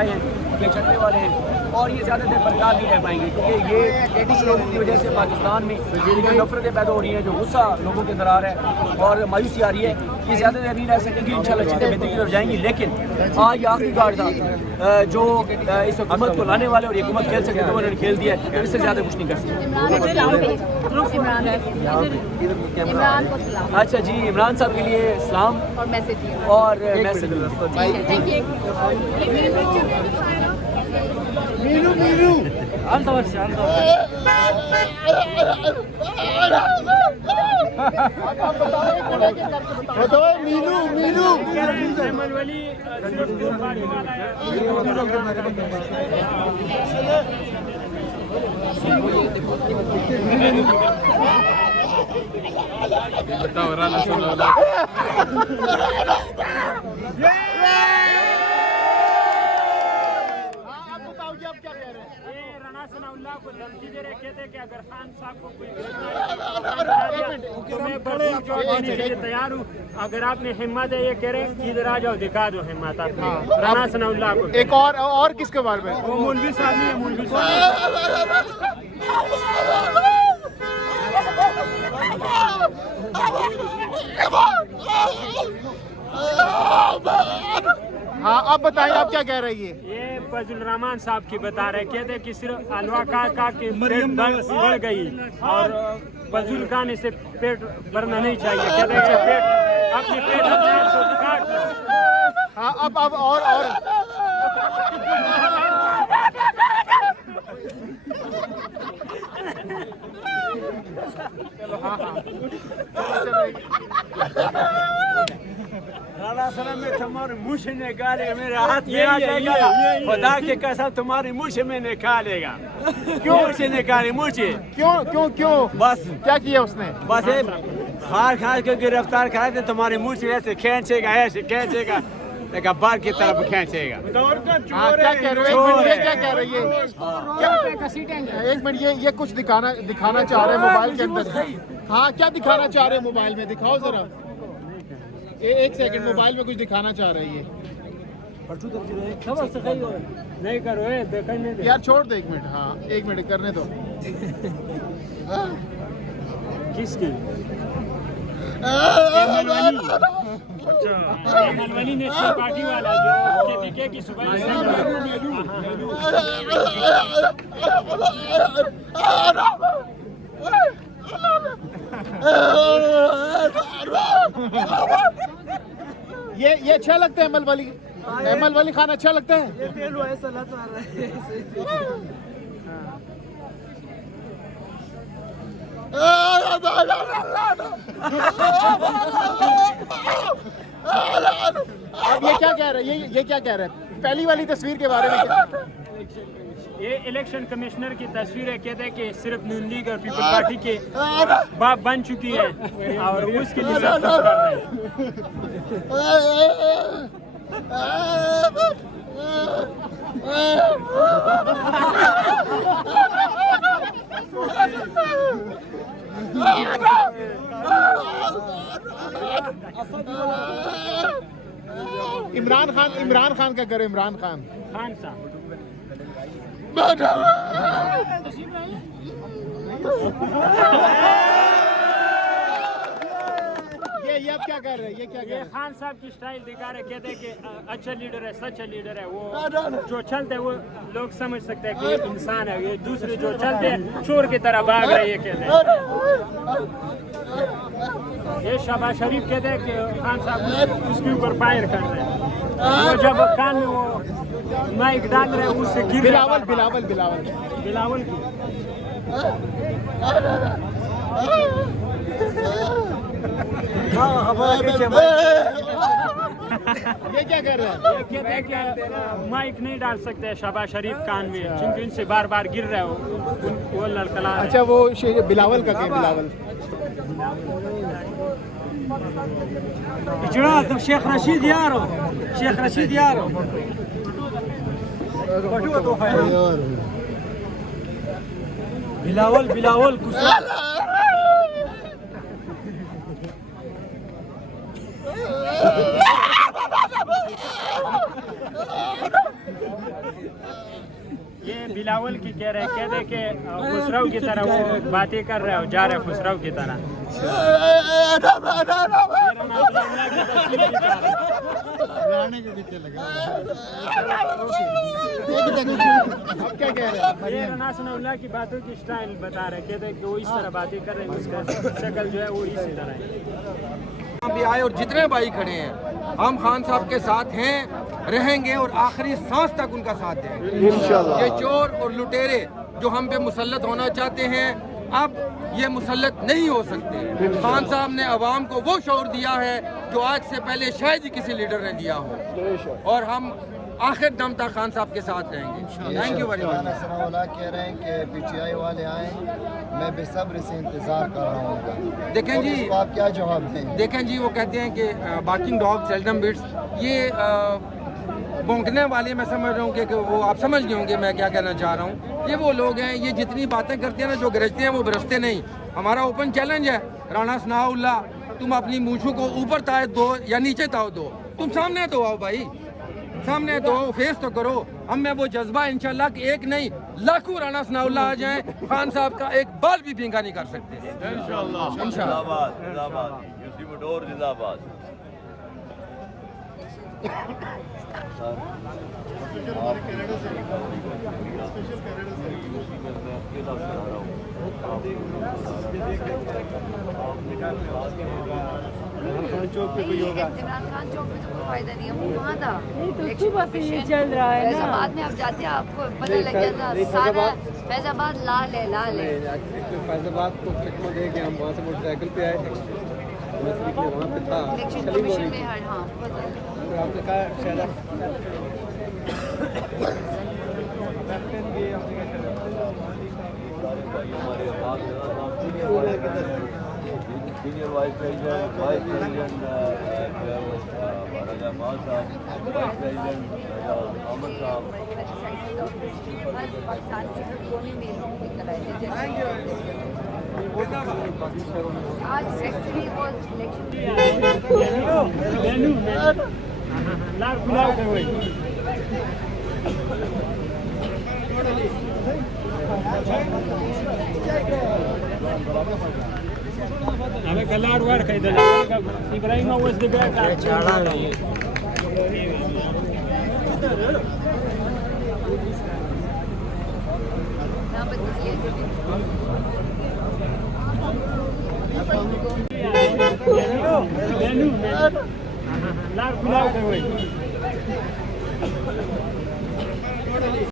आए हैं, ये चलने वाले हैं और ये ज़्यादा देर बरकरार नहीं रह पाएंगे क्योंकि ये कुछ लोगों की वजह से पाकिस्तान में जो नफरतें पैदा हो रही हैं, जो गुस्सा लोगों के अंदर आ रहा है और मायूसी आ रही है, ये ज़्यादा देर नहीं रह सकेंगी। इंशाल्लाह चीज़ें बेहतरी की तरफ जाएंगी, लेकिन आज ये आखिरी कार्ड था जो इस हुकूमत को लाने वाले और ये हुकूमत खेल सकते थे, उन्होंने खेल दिया है, तो इससे ज़्यादा कुछ नहीं कर सकते। अच्छा जी, इमरान साहब के लिए सलाम और मैसेज। मीनू मीनू बताओ मीनू मीनू बताओ राना सुनो सनाउल्लाह को धमकी दे रहे कहते कि अगर खान साहब को कोई तो मैं तैयार हूँ, अगर आपने हिम्मत है ये कह रहे हैं इधर आ जाओ, दिखा दो हिम्मत आपकी। राना सनाउल्लाह को एक और किसके बारे में? वो मौलवी साहब नहीं है, मौलवी साहब। हाँ अब बताइए आप क्या कह रही है? ये फजल रहमान साहब की बता रहे, कहते कि सिर्फ हलवा का के पेट बढ़ गई और फजल खान से पेट भरना नहीं चाहिए, कहते हैं कि पेट अपनी पेट अपने आप से काट लो। हाँ अब और चलो हाँ राना सलाम में तुम्हारे मुँह से निकालेगा, मेरे हाथ में आ जाएगा, खुदा के कसम तुम्हारी मुँह से में निकालेगा। क्यों से निकाले मुँह से? क्यों बस क्या किया उसने? बस खार के गिरफ्तार कराए थे, तुम्हारे मुँह से ऐसे खींचेगा गब्बार की तरफ खींचेगा। हाँ क्या कह रहे हो? ये क्या कह रही है? एक मिनट ये कुछ दिखाना चाह रहे हैं मोबाइल के अंदर। हाँ क्या दिखाना चाह रहे हैं मोबाइल में? दिखाओ जरा। एक सेकंड, मोबाइल में कुछ दिखाना चाह रही है। नहीं करो नहीं यार छोड़ दो 1 मिनट। हाँ 1 मिनट करने दो। किसकी? मलवनी नेशनल पार्टी वाला जो कहती कि सुबह ये अच्छा लगता है अहमद वली खान अच्छा लगता है? अब ये क्या कह रहे हैं? ये क्या कह रहे हैं? पहली वाली तस्वीर के बारे में क्या? ये इलेक्शन कमिश्नर की तस्वीर है, कहते हैं कि सिर्फ नून लीग और पीपल पार्टी के बाप बन चुकी है और उसके लिए सब कुछ कर रहे हैं। इमरान खान क्या करे? इमरान खान साहब ये अब क्या कर रहे हैं? ये क्या कह रहे हैं? खान साहब की स्टाइल दिखा रहे, कहते हैं कि अच्छा लीडर है, सच्चा लीडर है। वो जो चलते हैं वो लोग समझ सकते हैं कि ये इंसान है, ये दूसरे जो चलते हैं चोर की तरह भाग रहे हैं, ये कहते हैं। ये शहबाज शरीफ कहते हैं कि खान साहब उसके ऊपर फायर कर रहे हैं, वो जब कान में वो माइक डाल रहे हैं उससे गिर बिलावल की ये क्या कर रहे हैं? ये कहते हैं कि माइक नहीं डाल सकते शहबाज शरीफ कान में, क्योंकि उनसे बार बार गिर रहे हो वो लड़खड़ा। अच्छा वो बिलावल का क्या? बिलावल तो शेख रशीद यारो बिलावल बिलावल की कह रहे हैं, कहते हैं कि खुसरो की तरह वो बातें कर रहे हो, जा रहे खुसरो की तरह। राणे के पीछे लगा। अब क्या कह रहे हैं? ये रना सनाउल्लाह की बातों की स्टाइल बता रहे, कहते हैं कि वो इस तरह बातें कर रहे हैं, उसका शक्ल जो है वो इसी तरह है। भी आए और जितने भाई खड़े हैं हम खान साहब के साथ हैं, रहेंगे और आखिरी सांस तक उनका साथ देंगे इंशाल्लाह। ये चोर और लुटेरे जो हम पे मुसल्लत होना चाहते हैं अब ये मुसल्लत नहीं हो सकते। खान साहब ने अवाम को वो शऊर दिया है जो आज से पहले शायद ही किसी लीडर ने दिया हो, और हम आखिर दम तक खान साहब के साथ रहेंगे। Thank you very much. Sanaullah कह रहे हैं कि पीटीआई वाले आए, मैं बेसब्र से इंतजार कर रहा हूँ। देखें जी, तो आप क्या जवाब दें? देखें जी, वो कहते हैं कि बार्किंग डॉग सेल्डम बिट्स, ये भौंकने वाले मैं समझ रहा हूँ कि वो आप समझ गए होंगे मैं क्या कहना चाह रहा हूँ। ये वो लोग हैं, ये जितनी बातें करते हैं ना, जो गरजते हैं वो बरसते नहीं। हमारा ओपन चैलेंज है, राणा सनाउल्लाह तुम अपनी मूछों को ऊपर ताव दो या नीचे ताव दो, तुम सामने तो आओ भाई, सामने तो फेस तो करो। हम में वो जज्बा इंशाल्लाह कि एक नहीं लाखों राणा सनाउल्लाह आ जाएं, खान साहब का एक बाल भी भींगा नहीं कर सकते इंशाल्लाह। चौक पे कोई होगा? इमरान खान चौक पे तो कोई फायदा नहीं है, वो वहाँ था। तो सुबह से ये चल रहा है ना। फैजाबाद में आप जाते हैं आपको पता लग जाता है, सारा फैजाबाद लाल है, लाल है। फैजाबाद को चकमा दे के हम वहाँ से मोटरसाइकिल पे आए थे, वहाँ पे था इलेक्शन कमीशन में हाँ पता है। आपने कहा शायद सीनियर वाइस प्रेसिडेंट राजा माल साहब, वाइस प्रेसिडेंट राजा अहमद साहब। पाकिस्तान के कोने में निकल आए थे आज एक्चुअली वो हमें कलाड़ वाड़ खरीद इब्राहिम was the best चाड़ा नहीं लाड़